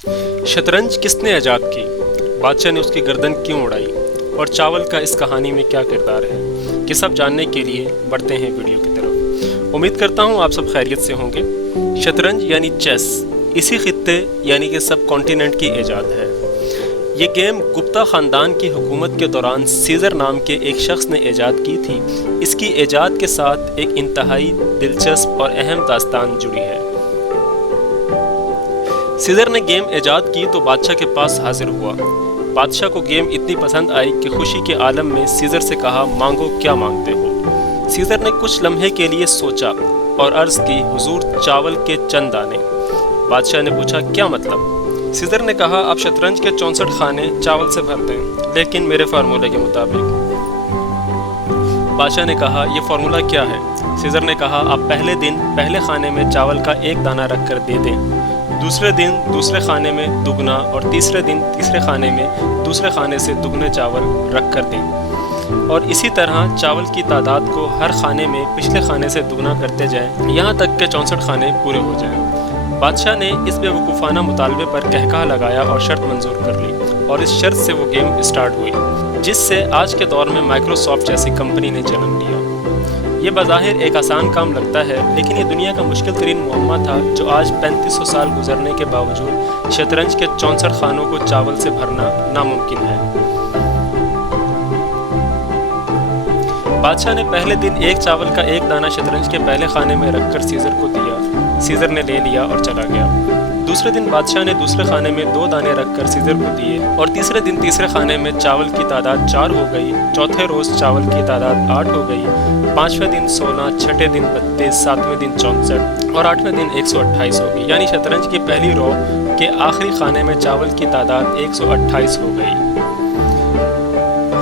शतरंज किसने ईजाद की, बादशाह ने उसकी गर्दन क्यों उड़ाई और चावल का इस कहानी में क्या किरदार है, ये सब जानने के लिए बढ़ते हैं वीडियो की तरफ। उम्मीद करता हूँ आप सब खैरियत से होंगे। शतरंज यानी चेस इसी खित्ते यानी कि सब कॉन्टिनेंट की ईजाद है। ये गेम गुप्ता ख़ानदान की हुकूमत के दौरान सीज़र नाम के एक शख्स ने ईजाद की थी। इसकी ईजाद के साथ एक इंतहाई दिलचस्प और अहम दास्तान जुड़ी है। सीज़र ने गेम ईजाद की तो बादशाह के पास हाजिर हुआ। बादशाह को गेम इतनी पसंद आई कि खुशी के आलम में सीज़र से कहा, मांगो क्या मांगते हो। सीज़र ने कुछ लम्हे के लिए सोचा और अर्ज़ की, हुजूर चावल के चंद दाने। बादशाह ने पूछा, क्या मतलब। सीज़र ने कहा, आप शतरंज के 64 खाने चावल से भर दें, लेकिन मेरे फार्मूले के मुताबिक। बादशाह ने कहा, यह फार्मूला क्या है। सीज़र ने कहा, आप पहले दिन पहले खाने में चावल का एक दाना रख कर दे दें, दूसरे दिन दूसरे खाने में दुगना और तीसरे दिन तीसरे खाने में दूसरे खाने से दुगने चावल रख कर दें, और इसी तरह चावल की तादाद को हर खाने में पिछले खाने से दुगना करते जाएं, यहाँ तक के 64 खाने पूरे हो जाएं। बादशाह ने इस बेवकूफ़ाना मुतालबे पर कहका लगाया और शर्त मंजूर कर ली, और इस शर्त से वो गेम स्टार्ट हुई, जिससे आज के दौर में माइक्रोसॉफ्ट जैसी कंपनी ने जन्म लिया। ये बज़ाहिर एक आसान काम लगता है, लेकिन ये दुनिया का मुश्किल तरीन मुअम्मा था जो आज 3500 साल गुजरने के बावजूद शतरंज के 64 खानों को चावल से भरना नामुमकिन है। बादशाह ने पहले दिन एक चावल का एक दाना शतरंज के पहले खाने में रखकर सीज़र को दिया। सीज़र ने ले लिया और चला गया। दूसरे दिन बादशाह ने दूसरे खाने में 2 दाने रखकर सीज़र को दिए, और तीसरे दिन तीसरे खाने में चावल की तादाद 4 हो गई। चौथे रोज़ चावल की तादाद 8 हो गई। 5वें दिन 16, छठे दिन 32, 7वें दिन 64 और 8वें दिन 128 हो गई। यानी शतरंज की पहली रो के आखिरी खाने में चावल की तादाद 128 हो गई।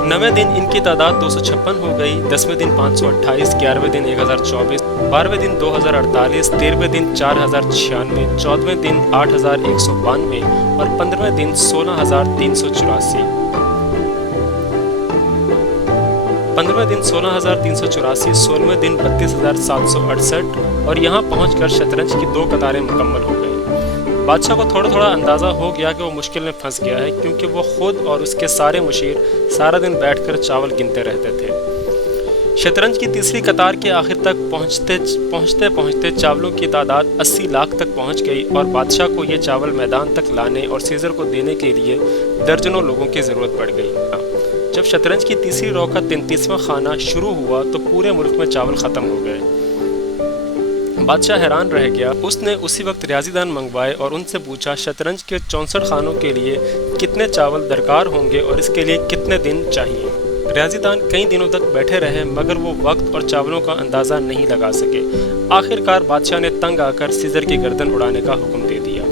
9वें दिन इनकी तादाद 256 हो गई। 10वें दिन 528, 11वें दिन 1024, 12वें दिन 2048, 13वें दिन 4096, 14वें दिन 8192 और 15वें दिन 16384। 15वें दिन 16384, 16वें दिन 32768 और यहाँ पहुँचकर शतरंज की 2 कतारें मुकम्मल हो गई। बादशाह को थोड़ा थोड़ा अंदाज़ा हो गया कि वो मुश्किल में फंस गया है, क्योंकि वो खुद और उसके सारे मुशीर सारा दिन बैठकर चावल गिनते रहते थे। शतरंज की तीसरी कतार के आखिर तक पहुँचते चावलों की तादाद 80 लाख तक पहुँच गई, और बादशाह को ये चावल मैदान तक लाने और सीज़र को देने के लिए दर्जनों लोगों की ज़रूरत पड़ गई। जब शतरंज की तीसरी रो का 33वां खाना शुरू हुआ तो पूरे मुल्क में चावल ख़त्म हो गए। बादशाह हैरान रह गया। उसने उसी वक्त रियाजीदान मंगवाए और उनसे पूछा, शतरंज के 64 खानों के लिए कितने चावल दरकार होंगे और इसके लिए कितने दिन चाहिए। रियाजीदान कई दिनों तक बैठे रहे, मगर वो वक्त और चावलों का अंदाज़ा नहीं लगा सके। आखिरकार बादशाह ने तंग आकर सीज़र की गर्दन उड़ाने का हुक्म दे दिया।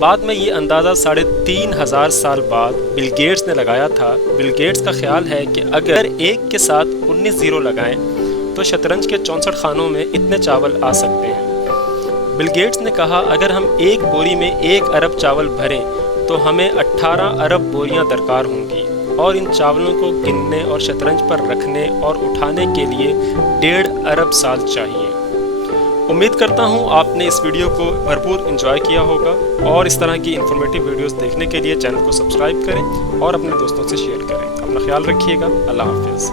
बाद में ये अंदाज़ा 3500 साल बाद बिल गेट्स ने लगाया था। बिल गेट्स का ख्याल है कि अगर एक के साथ 19 ज़ीरो लगाएं तो शतरंज के 64 खानों में इतने चावल आ सकते हैं। बिल गेट्स ने कहा, अगर हम एक बोरी में 1 अरब चावल भरें तो हमें 18 अरब बोरियां दरकार होंगी, और इन चावलों को गिनने और शतरंज पर रखने और उठाने के लिए 1.5 अरब साल चाहिए। उम्मीद करता हूँ आपने इस वीडियो को भरपूर एंजॉय किया होगा, और इस तरह की इन्फॉर्मेटिव वीडियोस देखने के लिए चैनल को सब्सक्राइब करें और अपने दोस्तों से शेयर करें। अपना ख्याल रखिएगा। अल्लाह हाफिज़।